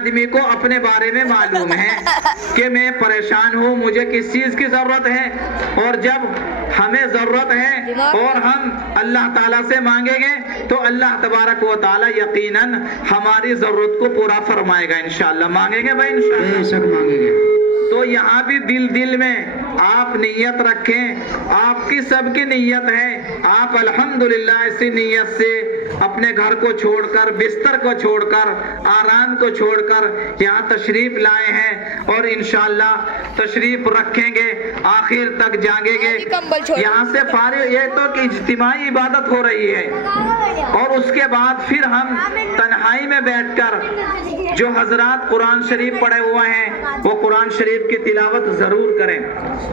آدمی کو اپنے بارے میں معلوم ہے کہ میں پریشان ہوں, مجھے کس چیز کی ضرورت ہے, اور جب ہمیں ضرورت ہے اور ہم اللہ تعالیٰ سے مانگیں گے تو اللہ تبارک و تعالیٰ یقیناً ہماری ضرورت کو پورا فرمائے گا انشاءاللہ. مانگیں گے بھائی انشاءاللہ؟ بے شک مانگیں گے. تو یہاں بھی دل میں آپ نیت رکھیں, آپ کی سب کی نیت ہے, آپ الحمدللہ اسی نیت سے اپنے گھر کو چھوڑ کر, بستر کو چھوڑ کر, آرام کو چھوڑ کر یہاں تشریف لائے ہیں, اور انشاءاللہ تشریف رکھیں گے, آخر تک جاگیں گے. یہاں سے فارغ, یہ تو کہ اجتماعی عبادت ہو رہی ہے, اور اس کے بعد پھر ہم تنہائی میں بیٹھ کر جو حضرات قرآن شریف پڑھے ہوئے ہیں وہ قرآن شریف کی تلاوت ضرور کریں.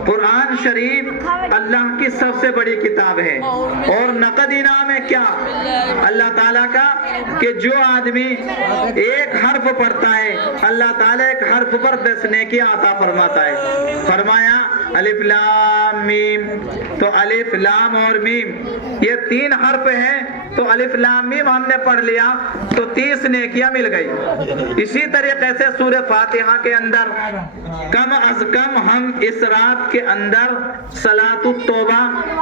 قرآن شریف اللہ کی سب سے بڑی کتاب ہے, اور نقد انعام ہے کیا اللہ تعالیٰ کا, کہ جو آدمی ایک حرف پڑھتا ہے اللہ تعالیٰ ایک حرف پر 10 نیکی عطا فرماتا ہے. فرمایا الف لام میم, تو الف لام اور میم یہ 3 حرف ہیں, تو الف لام میم ہم نے پڑھ لیا تو 30 نیکیاں مل گئی. اسی طریقے سے سورہ فاتحہ کے اندر کم از کم ہم اس رات کے اندر صلاۃ التوبہ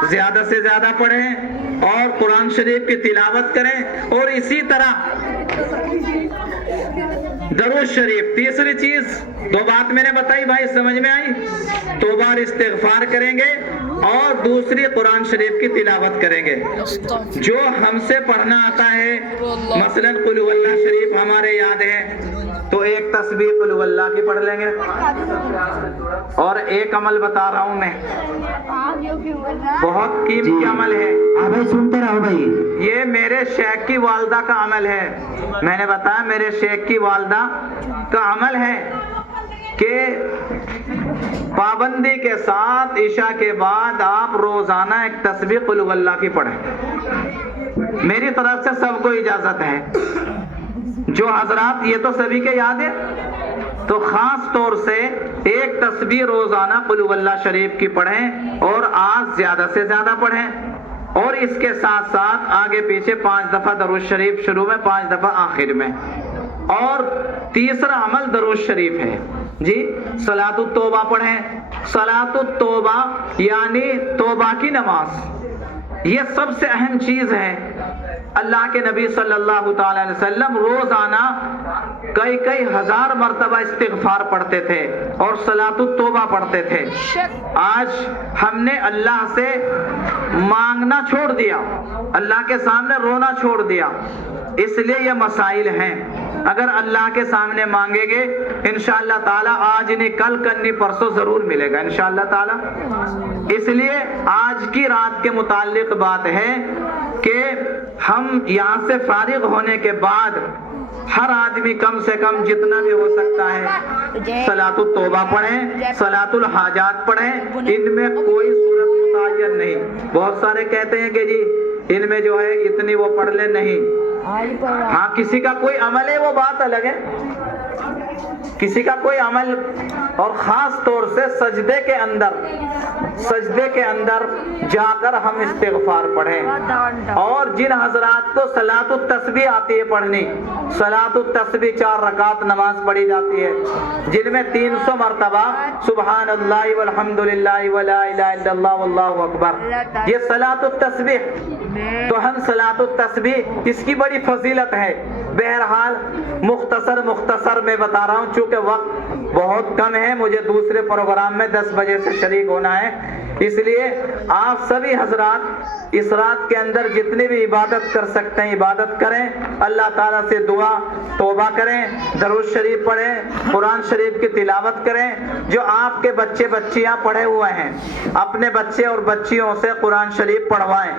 زیادہ سے زیادہ پڑھیں اور قرآن شریف کی تلاوت کریں, اور اسی طرح درود شریف. تیسری چیز 2 بات میں نے بتائی بھائی, سمجھ میں آئی؟ توبہ اور استغفار کریں گے, اور دوسری قرآن شریف کی تلاوت کریں گے. جو ہم سے پڑھنا آتا ہے, مثلا قل هو اللہ شریف ہمارے یاد ہے تو ایک تسبیح قل هو اللہ کی پڑھ لیں گے. اور ایک عمل بتا رہا ہوں میں, بہت قیمتی عمل ہے. ہاں بھائی سنتے رہو بھائی. یہ میرے شیخ کی والدہ کا عمل ہے, میں نے بتایا میرے شیخ کی والدہ کا عمل ہے کہ پابندی کے ساتھ عشاء کے بعد آپ روزانہ ایک تسبیح قل هو اللہ کی پڑھیں. میری طرف سے سب کو اجازت ہے. جو حضرات, یہ تو سبھی کے یاد ہے, تو خاص طور سے ایک تسبیح روزانہ قل هو اللہ شریف کی پڑھیں, اور آج زیادہ سے زیادہ پڑھیں, اور اس کے ساتھ ساتھ آگے پیچھے 5 دفعہ درود شریف شروع میں, 5 دفعہ آخر میں. اور تیسرا عمل درود شریف ہے جی, صلاۃ التوبہ پڑھیں. صلاۃ التوبہ یعنی توبہ کی نماز, یہ سب سے اہم چیز ہے. اللہ کے نبی صلی اللہ تعالی علیہ وسلم روزانہ کئی ہزار مرتبہ استغفار پڑھتے تھے اور صلاۃ التوبہ پڑھتے تھے. آج ہم نے اللہ سے مانگنا چھوڑ دیا, اللہ کے سامنے رونا چھوڑ دیا, اس لیے یہ مسائل ہیں. اگر اللہ کے سامنے مانگیں گے انشاءاللہ تعالی, آج نہیں کل نہیں پرسوں ضرور ملے گا انشاءاللہ تعالی. اس لیے آج کی رات کے متعلق بات ہے کہ ہم یہاں سے فارغ ہونے کے بعد ہر آدمی کم سے کم جتنا بھی ہو سکتا ہے صلاۃ التوبہ پڑھیں, صلاۃ الحاجات پڑھیں. ان میں کوئی صورت متعین نہیں. بہت سارے کہتے ہیں کہ جی ان میں جو ہے اتنی وہ پڑھ لیں, نہیں. ہاں کسی کا کوئی عمل ہے وہ بات الگ ہے, کسی کا کوئی عمل, اور خاص طور سے سجدے کے اندر جا کر ہم استغفار پڑھیں. اور جن حضرات کو صلاۃ التسبیح آتی ہے پڑھنی, صلاۃ التسبیح 4 رکعت نماز پڑھی جاتی ہے جن میں 300 مرتبہ سبحان اللہ والحمد للہ ولا الہ الا اللہ واللہ اکبر, یہ صلاۃ التسبیح. تو ہم صلاۃ التسبیح اس کی بڑی فضیلت ہے. بہرحال مختصر میں بتا رہا ہوں, چونکہ وقت بہت کم ہے, مجھے دوسرے پروگرام میں 10 بجے سے شریک ہونا ہے. اس لیے آپ سبھی حضرات اس رات کے اندر جتنی بھی عبادت کر سکتے ہیں عبادت کریں, اللہ تعالیٰ سے دعا توبہ کریں, درود شریف پڑھیں, قرآن شریف کی تلاوت کریں. جو آپ کے بچے بچیاں پڑھے ہوئے ہیں اپنے بچے اور بچیوں سے قرآن شریف پڑھوائیں.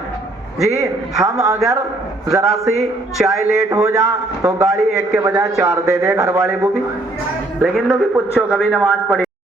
جی ہم اگر ذرا سی چائے لیٹ ہو جا تو گاڑی 1 کے بجائے 4 دے دے گھر والے کو بھی, لیکن تو بھی پوچھو کبھی نماز پڑھی